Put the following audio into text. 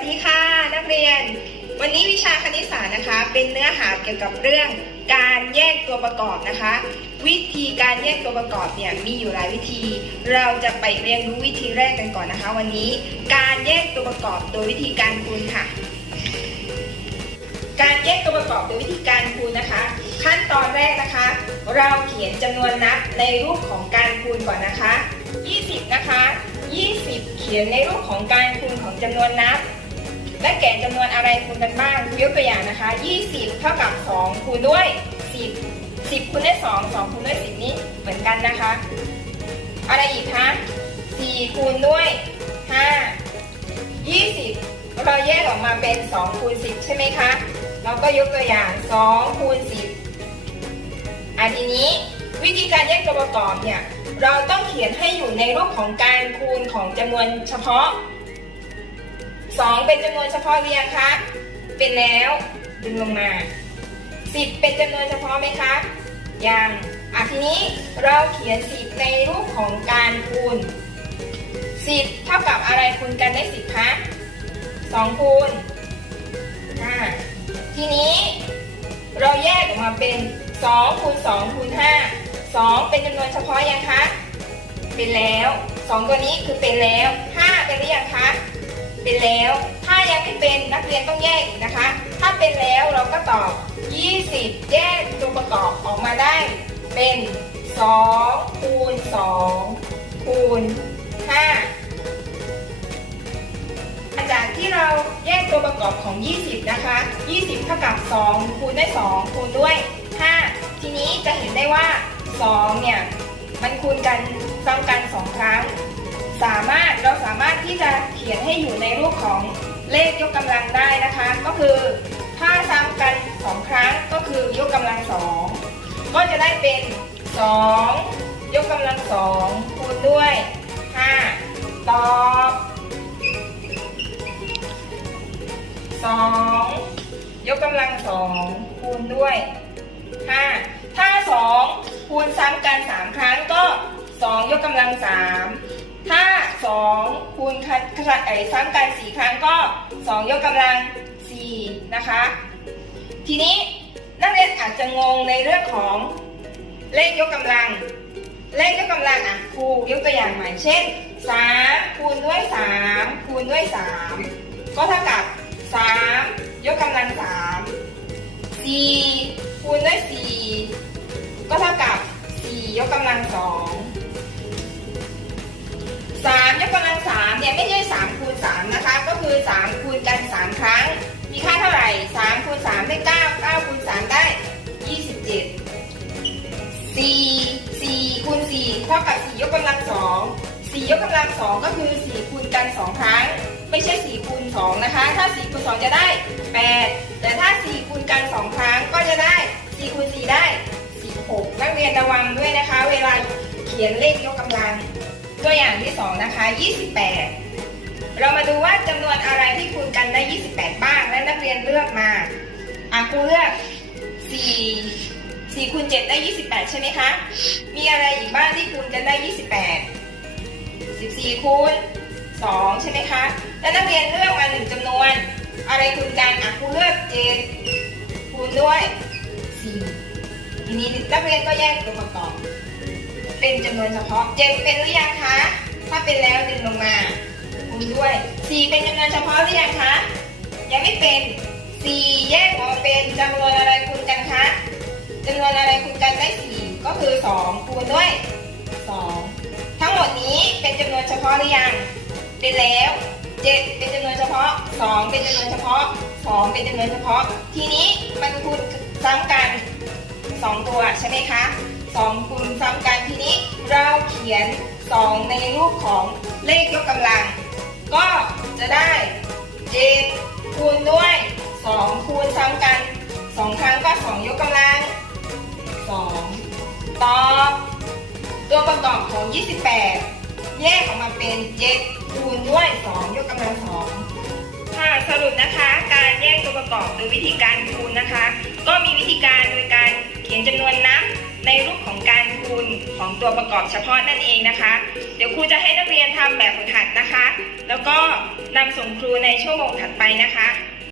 วัสดีค่ะนักเรียน วันนี้วิชาคณิตศาสตร์นะคะ เป็นเนื้อหาเกี่ยวกับเรื่องการแยกตัวประกอบนะคะ วิธีการแยกตัวประกอบเนี่ยมีอยู่หลายวิธี เราจะไปเรียนรู้วิธีแรกกันก่อนนะคะ วันนี้การแยกตัวประกอบโดยวิธีการคูณค่ะ การแยกตัวประกอบโดยวิธีการคูณนะคะ ขั้นตอนแรกนะคะ เราเขียนจำนวนนับในรูปของการคูณก่อนนะคะ 20 นะคะ 20 เขียนในรูปของการคูณของจำนวนนับ และแก่จำนวนอะไรคูณกันบ้างยกตัวอย่างนะคะ 20 เท่ากับ 2 คูณด้วย 10 10คูณด้วย 2 2คูณด้วย 10 นี้เหมือนกันนะคะ อะไรอีกคะ 4 คูณด้วย 5 20 เราแยกออกมาเป็น 2 คูณ 10 ใช่ไหมคะ เราก็ยกตัวอย่าง 2 คูณ 10 อันทีนี้วิธีการแยกตัวประกอบเนี่ย เราต้องเขียนให้อยู่ในรูปของการคูณของจำนวนเฉพาะ 2เป็นจำนวนเฉพาะหรือยังคะเป็นแล้วดึงลงมา10เป็นจำนวนเฉพาะไหมคะยังอะทีนี้เราเขียน10ในรูปของการคูณ10เท่ากับอะไรคูณกันได้10คะ2คูณ5ทีนี้เราแยกออกมาเป็น2คูณ2คูณ5 2เป็นจำนวนเฉพาะยังคะ เป็นแล้ว2ตัวนี้คือเป็นแล้ว5เป็นหรือยังคะ เป็นแล้ว ถ้ายังไม่เป็นนักเรียนต้องแยกอีกนะคะ ถ้าเป็นแล้วเราก็ตอบ 20 แยกตัวประกอบออกมาได้ เป็น 2 คูณ 2 คูณ 5 จากที่เราแยกตัวประกอบของ 20 นะคะ 20 เท่ากับ 2 คูณด้วย2คูณด้วย 5 ทีนี้จะเห็นได้ว่า 2 เนี่ย มันคูณกันซ้ำกัน 2 ครั้ง สามารถเราสามารถที่จะเขียนให้อยู่ในรูปของเลขยกกำลังได้นะคะ ก็คือถ้าซ้ำกัน2ครั้งก็คือยกกำลัง2ก็จะได้เป็น 2 ยกกำลัง2คูณด้วย 5 ตอบ 2 ยกกำลัง2คูณด้วย 5 ถ้า 2 คูณซ้ำกัน 3 ครั้งก็ 2 ยกกำลัง3 ถ้า 2 คูณคัดไอ้ซ้ำกัน 4 ครั้งก็ 2 ยกกำลัง 4 นะคะ ทีนี้นักเรียนอาจจะงงในเรื่องของเลขยกกำลัง เลขยกกำลังอะครูยกตัวอย่างใหม่เช่น 3 คูณด้วย 3 คูณด้วย 3 ก็เท่ากับ 3 ยกกำลัง 3 4 คูณด้วย 4 ก็เท่ากับ 4 ยกกำลัง 2 3ยกกำลัง3เนี่ยไม่ใช่3คูณ3นะคะ ก็คือ3คูณกัน3ครั้ง มีค่าเท่าไหร่3คูณ3ได้9 9คูณ3ได้27 4 4คูณ4เท่ากับ4ยกกำลัง2 4ยกกำลัง2ก็คือ4คูณกัน2ครั้ง ไม่ใช่4คูณ2นะคะ ถ้า4คูณ2จะได้8แต่ถ้า4คูณกัน2ครั้งก็จะได้4คูณ4ได้16นักเรียนระวังด้วยนะคะ เวลาเขียนเลขยกกำลัง ตัวอย่างที่ 2 นะคะ 28 เรามาดูว่าจำนวนอะไรที่คูณกันได้ 28 บ้าง และนักเรียนเลือกมาอะครูเลือก 4 4คูณ7ได้ 28 ใช่ไหมคะ มีอะไรอีกบ้างที่คูณกันได้ 28 14คูณ2ใช่ไหมคะ แล้วนักเรียนเลือกมาหนึ่งจำนวน อะไรคูณกันอะครูเลือก7คูณด้วย4ทีนี้นักเรียนก็แยกตัวประกอบ เป็นจำนวนเฉพาะ7เป็นหรือยังคะ ถ้าเป็นแล้วดึงลงมาคูณด้วย4เป็นจำนวนเฉพาะหรือยังคะ ยังไม่เป็น4แยกออกมาเป็นจำนวนอะไรคูณกันคะจำนวนอะไรคูณกันได้4ก็คือ2คูณด้วย2ทั้งหมดนี้เป็นจำนวนเฉพาะหรือยัง เป็นแล้ว7เป็นจำนวนเฉพาะ2เป็นจำนวนเฉพาะ2เป็นจำนวนเฉพาะ ทีนี้มันคูณซ้ำกัน2ตัวใช่ไหมคะ2คูณซ้ำกัน ขียน 2 ในรูปของเลขยกกำลัง ก็จะได้7คูณด้วย 2 คูณซ้ำกัน 2 ครั้งก็ 2 ยกกำลัง 2ตอบตัวประกอบของ 28 แยกออกมาเป็น7คูณด้วย 2 ยกกำลัง 2 ค่ะสรุปนะคะการแยกตัวประกอบโดยวิธีการคูณนะคะ ก็มีวิธีการโดยการเขียนจำนวนนับ ของตัวประกอบเฉพาะนั่นเองนะคะ เดี๋ยวครูจะให้นักเรียนทำแบบฝึกหัดนะคะ แล้วก็นำส่งครูในชั่วโมงถัดไปนะคะ